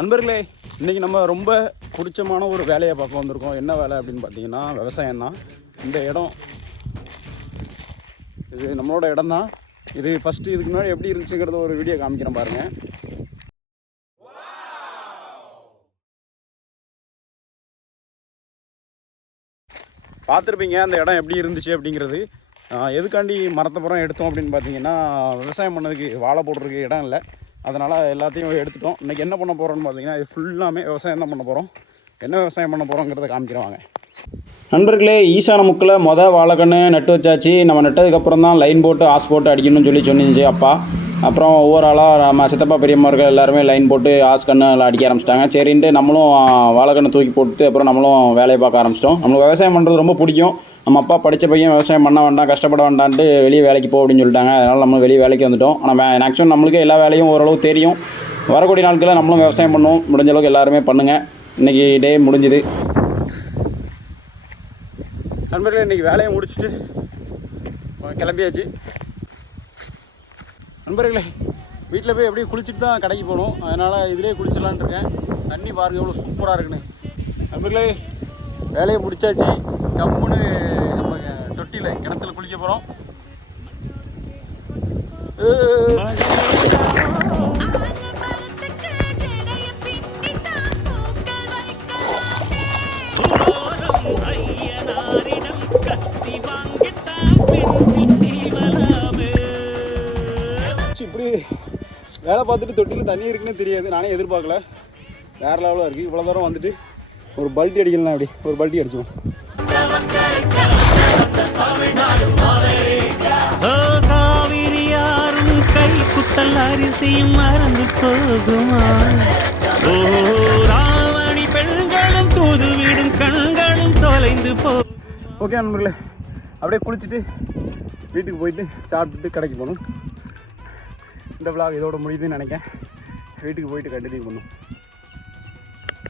நண்பர்களே, இன்றைக்கி நம்ம ரொம்ப பிடிச்சமான ஒரு வேலையை பார்க்க வந்திருக்கோம். என்ன வேலை அப்படின்னு பார்த்தீங்கன்னா விவசாயம் தான். இந்த இடம் இது நம்மளோட இடம் தான். இது ஃபஸ்ட்டு இதுக்கு முன்னாடி எப்படி இருந்துச்சுங்கிறத ஒரு வீடியோ காமிக்கிறேன் பாருங்கள். பார்த்துருப்பீங்க அந்த இடம் எப்படி இருந்துச்சு அப்படிங்கிறது. எதுக்காண்டி மரத்தப்புறம் எடுத்தோம் அப்படின்னு பார்த்தீங்கன்னா, விவசாயம் பண்ணதுக்கு வாழை போடுறதுக்கு இடம் இல்லை. அதனால் எல்லாத்தையும் எடுத்துட்டோம். இன்றைக்கி என்ன பண்ண போகிறோன்னு பார்த்தீங்கன்னா, இது ஃபுல்லாமே விவசாயம் தான் பண்ண போகிறோம். என்ன விவசாயம் பண்ண போகிறோங்கிறத காமிக்கிறவாங்க. நண்பர்களே, ஈசான முக்கில் வாழைக்கன்று நட்டு வச்சாச்சு. நம்ம நட்டதுக்கப்புறம் தான் லைன் போட்டு ஆஸ் போட்டு அடிக்கணும்னு சொன்னிச்சு அப்பா. அப்புறம் ஒவ்வொரு ஆளாக நம்ம சித்தப்பா பெரியம்மார்கள் எல்லாருமே லைன் போட்டு ஆஸ் கன்று எல்லாம் அடிக்க ஆரம்பிச்சிட்டாங்க. சரின்ட்டு நம்மளும் வாழைக்கன்று தூக்கி போட்டு அப்புறம் நம்மளும் வேலையை பார்க்க ஆரம்பிச்சிட்டோம். நம்மளுக்கு விவசாயம் பண்ணுறது ரொம்ப பிடிக்கும். நம்ம அப்பா படித்த பையன் விவசாயம் பண்ண வேண்டாம், கஷ்டப்பட வேண்டான்ட்டு வெளியே வேலைக்கு போ அப்படின்னு சொல்லிட்டாங்க. அதனால் நம்ம வெளியே வேலைக்கு வந்துட்டோம். ஆனால் மேக்ஸிமம் நம்மளுக்கு எல்லா வேலையும் ஓரளவு தெரியும். வரக்கூடிய நாட்களில் நம்மளும் விவசாயம் பண்ணுவோம். முடிஞ்ச அளவுக்கு எல்லாருமே பண்ணுங்கள். இன்றைக்கி டே முடிஞ்சுது. நண்பர்களே, இன்றைக்கி வேலையை முடிச்சுட்டு கிளம்பியாச்சு. நண்பர்களே, வீட்டில் போய் எப்படியும் குளிச்சுட்டு தான் கடைக்கு போகணும். அதனால் இதிலே குளிச்சிடலான் இருக்கேன். தண்ணி பாருங்கள் எவ்வளோ சூப்பராக இருக்குன்னு. நண்பர்களே, வேலையை முடிச்சாச்சு. ஜம்முன்னு நம்ம தொட்டியில் கிணத்துல குளிக்க போகிறோம். இப்படி வேலை பார்த்துட்டு தொட்டியில் தண்ணி இருக்குன்னு தெரியாது. நானே எதிர்பார்க்கல. வேறு லெவலாக இருக்குது. இவ்வளோ தூரம் வந்துட்டு ஒரு பல்ட்டி அடிக்கலாம். அப்படி ஒரு பல்ட்டி அடிச்சோம். காவிரியாரும் கை குத்தல் அரிசியும் மறந்து போகுமா? ராவணி பெண்களும் தூது விடும் கண்களும் தொலைந்து போகும். ஓகே நண்பர்களே, அப்படியே குளிச்சுட்டு வீட்டுக்கு போயிட்டு சாப்பிட்டுட்டு கடைக்கு போகணும். இந்த விளாக் இதோட முடியுதுன்னு நினைக்கிறேன். வீட்டுக்கு போயிட்டு கண்டினியூ பண்ணும்.